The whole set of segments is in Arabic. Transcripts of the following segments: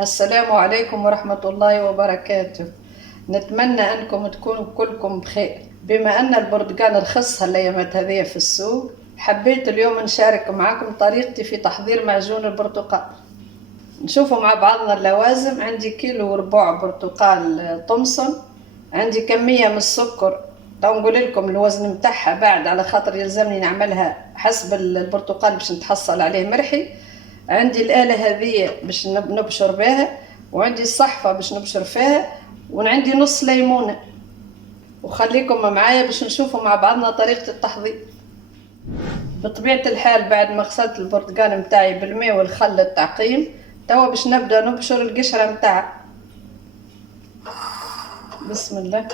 السلام عليكم ورحمة الله وبركاته. نتمنى أنكم تكونوا كلكم بخير. بما أن البرتقال رخص هالأيامات هذه في السوق، حبيت اليوم نشارك معكم طريقتي في تحضير معجون البرتقال. نشوفوا مع بعضنا اللوازم. عندي كيلو وربع برتقال طمسن، عندي كمية من السكر، لو نقول لكم الوزن متاعها بعد على خاطر يلزمني نعملها حسب البرتقال باش نتحصل عليه مرحي. عندي الآلة هذه باش نبشر بها، وعندي الصحفة باش نبشر فيها، وعندي نص ليمونة. وخليكم معايا باش نشوفوا مع بعضنا طريقة التحضير. بطبيعة الحال بعد ما غسلت البرتقال متاعي بالماء والخل التعقيم، توا باش نبدا نبشر القشرة متاعها. بسم الله.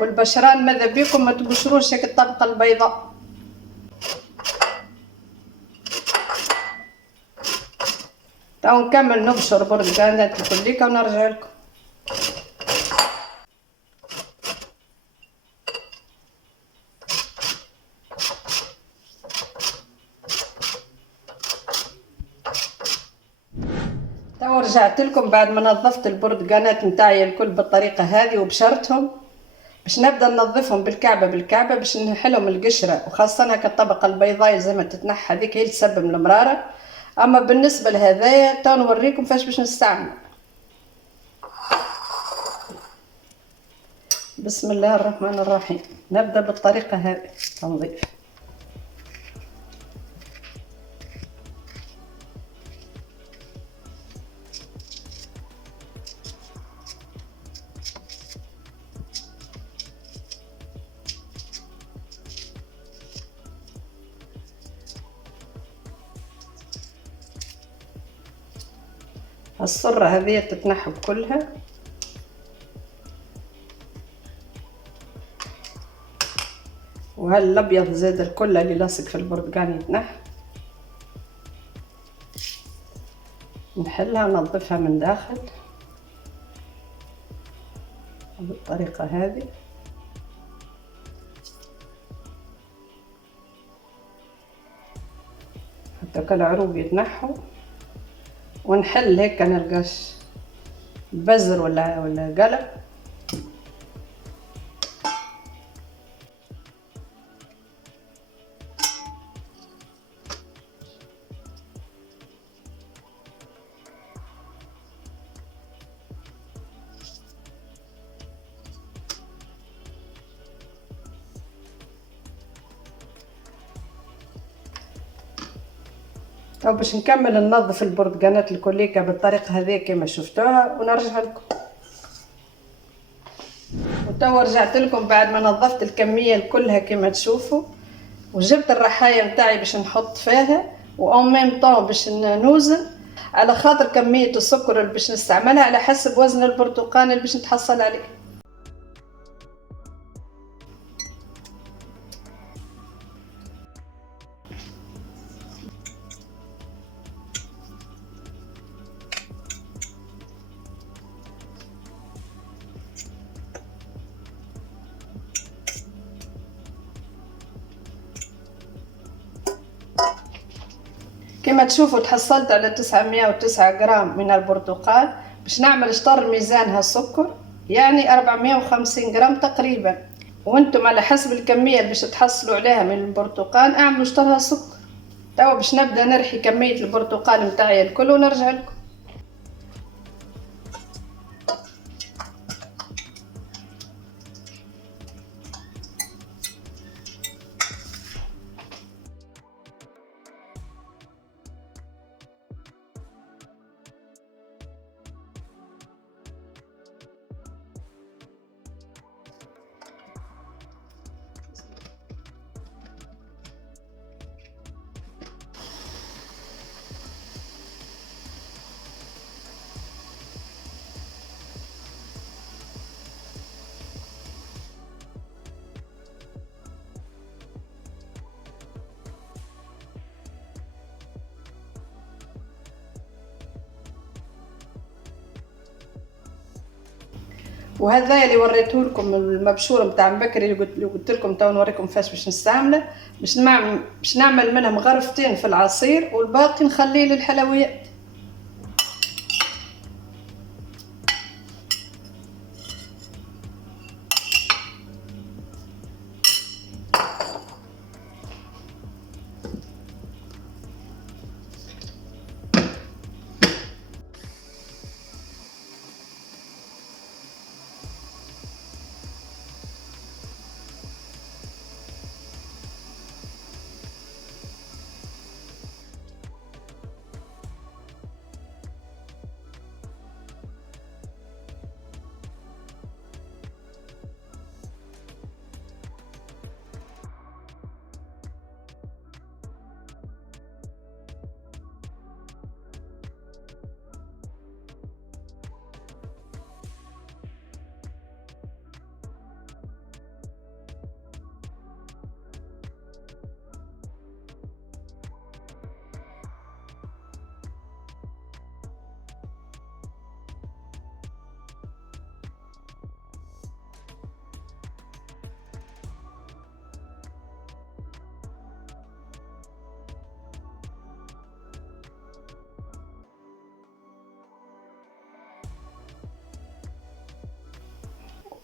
والبشران ماذا بيكم ما تبشروش هيك الطبقة البيضاء. تو نكمل نبشر برتقالات الكليكة ونرجع لكم. تو رجعت لكم بعد ما نظفت البرتقالات نتاعي الكل بالطريقة هذه وبشرتهم. باش نبدا ننظفهم بالكعبة بالكعبة باش نحلهم القشرة، وخاصة هكا الطبقة البيضاء زي ما تتنحى هذيك هي اللي تسبب المرارة. اما بالنسبة لهذايا تو نوريكم فاش باش نستعمل. بسم الله الرحمن الرحيم. نبدا بالطريقة هذه تنظيف. الصرة هذه تتنحى كلها، وهالابيض زاد الكل اللي لاصق في البرتقال يتنحى. نحلها وننظفها من داخل بالطريقة هذه. حتى كالعروق يتنحوا، ونحل هيك نلقاش بزر ولا قلم. تو باش نكمل ننظف البرتقانات الكليكة بالطريقة هذه كما شفتوها ونرجع لكم. وتوا رجعت لكم بعد ما نظفت الكمية كلها كما تشوفوا، وجبت الرحاية متاعي باش نحط فيها، وأون ميم طون باش نوزن على خاطر كمية السكر اللي باش نستعملها على حسب وزن البرتقال اللي باش نتحصل عليه. كما تشوفوا تحصلت على 909 جرام من البرتقال. باش نعمل شطر ميزانها السكر، يعني 450 جرام تقريبا. وانتم على حسب الكمية اللي باش تحصلوا عليها من البرتقال اعملوا شطرها سكر. توا باش نبدا نرحي كمية البرتقال متاعي الكل ونرجع لكم. وهذا اللي وريته لكم المبشور نتاع بكري اللي قلت لكم تو نوريكم فاش باش نستعمله. باش نعمل منهم غرفتين في العصير والباقي نخليه للحلويات.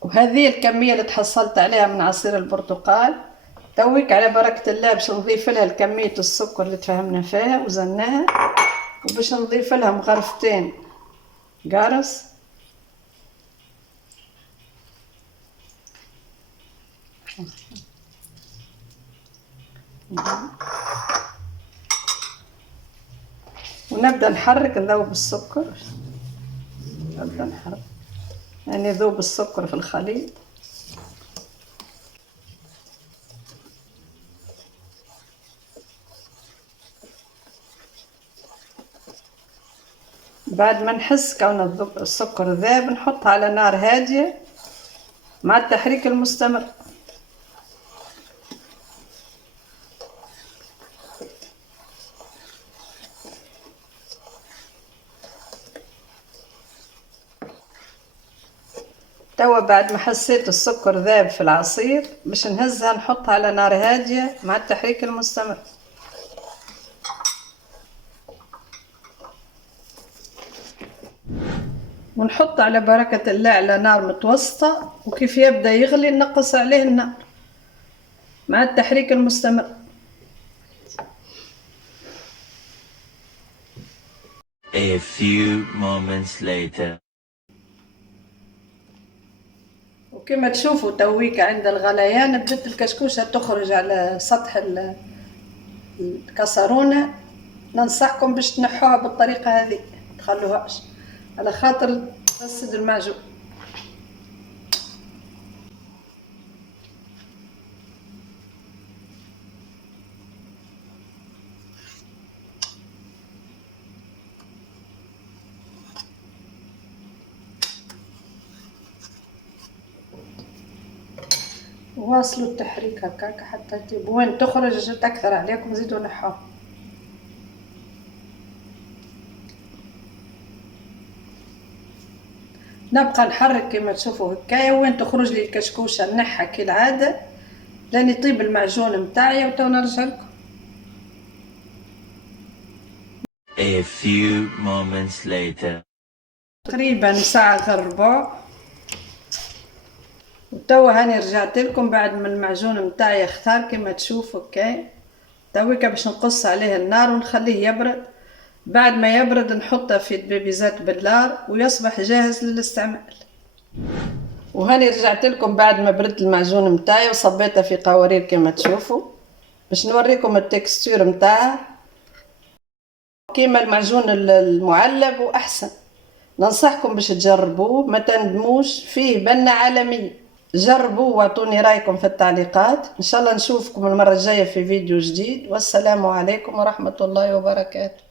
وهذه الكمية اللي تحصلت عليها من عصير البرتقال. تويك على بركة الله باش نضيف لها كمية السكر اللي تفهمنا فيها وزناها، وباش نضيف لها مغرفتين قارص. ونبدأ نحرك نذوب السكر. نبدأ نحرك يعني يذوب السكر في الخليط. بعد ما نحس كون السكر ذاب نحطها على نار هادية مع التحريك المستمر. توا بعد ما حسيت السكر ذاب في العصير باش نهزها نحطها على نار هادية مع التحريك المستمر. ونحط على بركة الله على نار متوسطة، وكيف يبدأ يغلي نقص عليه النار مع التحريك المستمر. A few moments later. وكما تشوفوا تويك عند الغليان بدت الكشكوشة تخرج على سطح الكسرونة. ننصحكم باش تنحوها بالطريقة هذه، تخلوهاش على خاطر تفسد المعجون. واصلوا التحريك هكاك حتى وين تخرج تكثر عليكم زيدوا نحوها. نبقى نحرك كما تشوفوا هكايا وين تخرج لي الكشكوشه نحها كالعاده لين يطيب المعجون متاعي وتو نرجع لكم. A few moments later. تقريبا ساعه غير ربع، وتوا هاني رجعت لكم بعد ما المعجون متاعي اختار كما تشوفوا هكايا. تويكا باش نقص عليه النار ونخليه يبرد. بعد ما يبرد نحطه في دبيبيزات بالنار ويصبح جاهز للاستعمال. وهاني رجعت لكم بعد ما برد المعجون متاعي وصبيته في قوارير كما تشوفوا باش نوريكم التكستور متاعه كيما المعجون المعلب واحسن. ننصحكم باش تجربوه، ما تندموش فيه بنة عالمية. جربوه واعطوني رايكم في التعليقات. ان شاء الله نشوفكم المرة الجاية في فيديو جديد، والسلام عليكم ورحمة الله وبركاته.